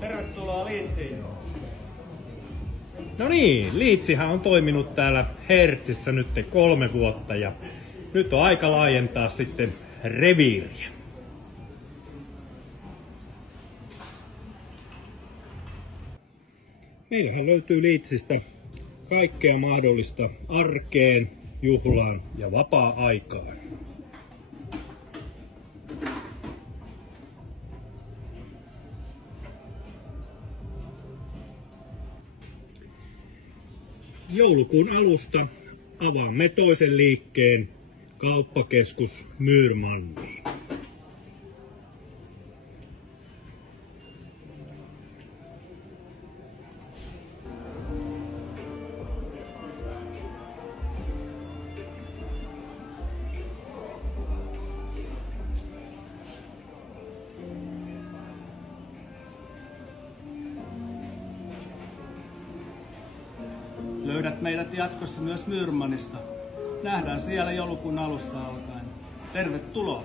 Tervetuloa Liitsiin. No niin, Liitsihän on toiminut täällä Hertsissä nyt 3 vuotta ja nyt on aika laajentaa sitten reviiriä. Meillähän löytyy Liitsistä kaikkea mahdollista arkeen, juhlaan ja vapaa-aikaan. Joulukuun alusta avaamme toisen liikkeen, kauppakeskus Myyrmanniin. Löydät meidät jatkossa myös Myyrmannista. Nähdään siellä joulukuun alusta alkaen. Tervetuloa!